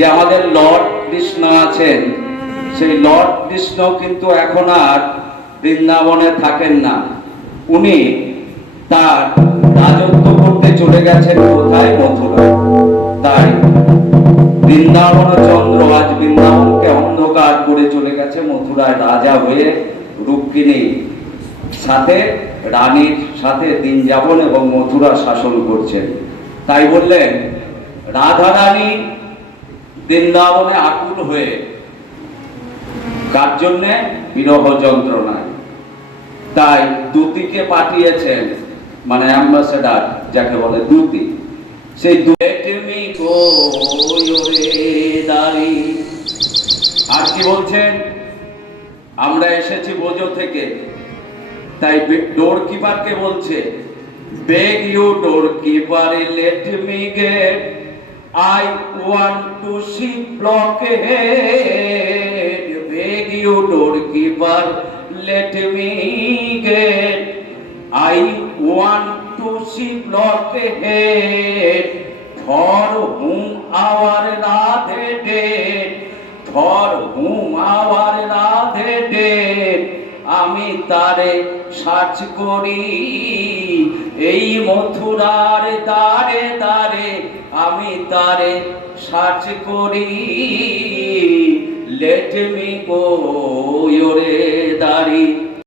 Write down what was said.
যে আমাদের লর্ড কৃষ্ণ আছেন, সেই লর্ড কৃষ্ণ কিন্তু এখন আর বৃন্দাবনে থাকেন না। উনি তার রাজত্ব করতে চলে গেছেন কোথায়? মথুরা। তাই বৃন্দাবন চন্দ্র আজ বৃন্দাবনকে অন্ধকার করে চলে গেছে, মথুরায় রাজা হয়ে রুক্মিণী সাথে রানীর সাথে দিন যাপন এবং মথুরা শাসন করছেন। তাই বললেন রাধা রানী বৃন্দাবনে আকুল হয়ে, কার জন্যে? বিরহ যন্ত্রণায়। তাই দূতিকে পাঠিয়েছেন, মানে অ্যাম্বাসেডার যাকে বলে দূতি। সেই আর কি বলছেন? আমরা এসেছি বোঝো থেকে, তাই ডোর কিপারকে বলছে, beg you doorkeeper let me get, I want to see blockhead. Beg you doorkeeper, let me get. I want to see blockhead. For whom our Radhe dead, for whom our Radhe dead. আমি তারে search করি এই মথুরার দ্বারে দ্বারে, আমি তারে search করি। Let me go ইয়োরে দাড়ি।